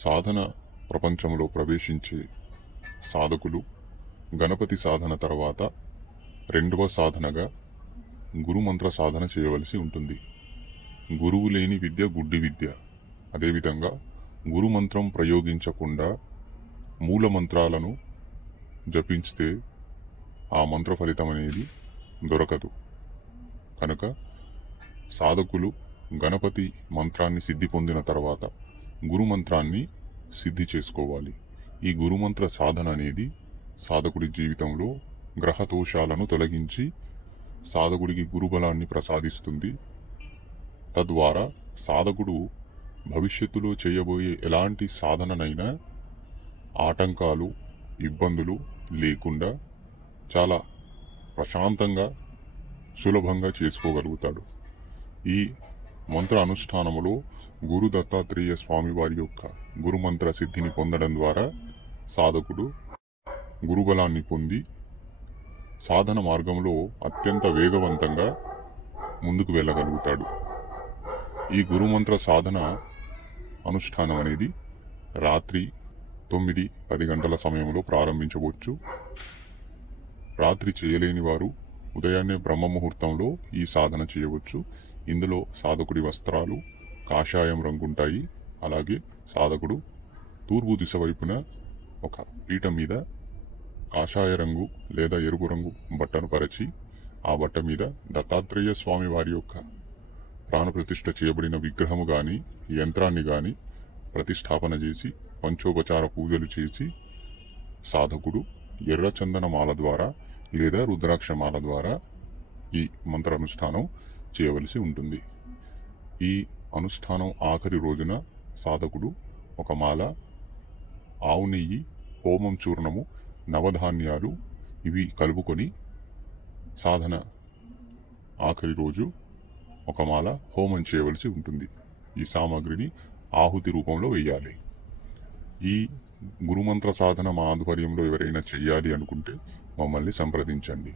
సాధన ప్రపంచంలో ప్రవేశించే సాధకులు గణపతి సాధన తర్వాత రెండవ సాధనగా గురుమంత్ర సాధన చేయవలసి ఉంటుంది. గురువు లేని విద్య గుడ్డి విద్య. అదేవిధంగా గురుమంత్రం ప్రయోగించకుండా మూల మంత్రాలను జపించితే ఆ మంత్ర ఫలితం అనేది దొరకదు. కనుక సాధకులు గణపతి మంత్రాన్ని సిద్ధి పొందిన తర్వాత గురుమంత్రాన్ని సిద్ధి చేసుకోవాలి. ఈ గురుమంత్ర సాధన అనేది సాధకుడి జీవితంలో గ్రహదోషాలను తొలగించి సాధకుడికి గురుబలాన్ని ప్రసాదిస్తుంది. తద్వారా సాధకుడు భవిష్యత్తులో చేయబోయే ఎలాంటి సాధననైనా ఆటంకాలు, ఇబ్బందులు లేకుండా చాలా ప్రశాంతంగా, సులభంగా చేసుకోగలుగుతాడు. ఈ మంత్ర అనుష్ఠానములో గురు దత్తాత్రేయ స్వామి వారి యొక్క గురుమంత్ర సిద్ధిని పొందడం ద్వారా సాధకుడు గురుబలాన్ని పొంది సాధన మార్గంలో అత్యంత వేగవంతంగా ముందుకు వెళ్ళగలుగుతాడు. ఈ గురుమంత్ర సాధన అనుష్ఠానం అనేది రాత్రి 9-10 గంటల సమయంలో ప్రారంభించవచ్చు. రాత్రి చేయలేని వారు ఉదయాన్నే బ్రహ్మ ముహూర్తంలో ఈ సాధన చేయవచ్చు. ఇందులో సాధకుడి వస్త్రాలు కాషాయం రంగుంటాయి. అలాగే సాధకుడు తూర్పు దిశ వైపున ఒక పీఠం మీద కాషాయ రంగు లేదా ఎరుపు రంగు బట్టను పరిచి ఆ బట్ట మీద దత్తాత్రేయ స్వామి వారి యొక్క ప్రాణప్రతిష్ఠ చేయబడిన విగ్రహము గాని యంత్రాన్ని గాని ప్రతిష్టాపన చేసి పంచోపచార పూజలు చేసి సాధకుడు ఎర్రచందన మాల ద్వారా లేదా రుద్రాక్షమాల ద్వారా ఈ మంత్ర అనుష్ఠానం చేయవలసి ఉంటుంది. ఈ అనుష్ఠానం ఆఖరి రోజున సాధకుడు ఒక మాల ఆవు నెయ్యి, హోమం చూర్ణము, నవధాన్యాలు ఇవి కలుపుకొని సాధన ఆఖరి రోజు ఒక మాల హోమం చేయవలసి ఉంటుంది. ఈ సామాగ్రిని ఆహుతి రూపంలో వేయాలి. ఈ గురుమంత్ర సాధన మా ఆధ్వర్యంలో ఎవరైనా చెయ్యాలి అనుకుంటే మమ్మల్ని సంప్రదించండి.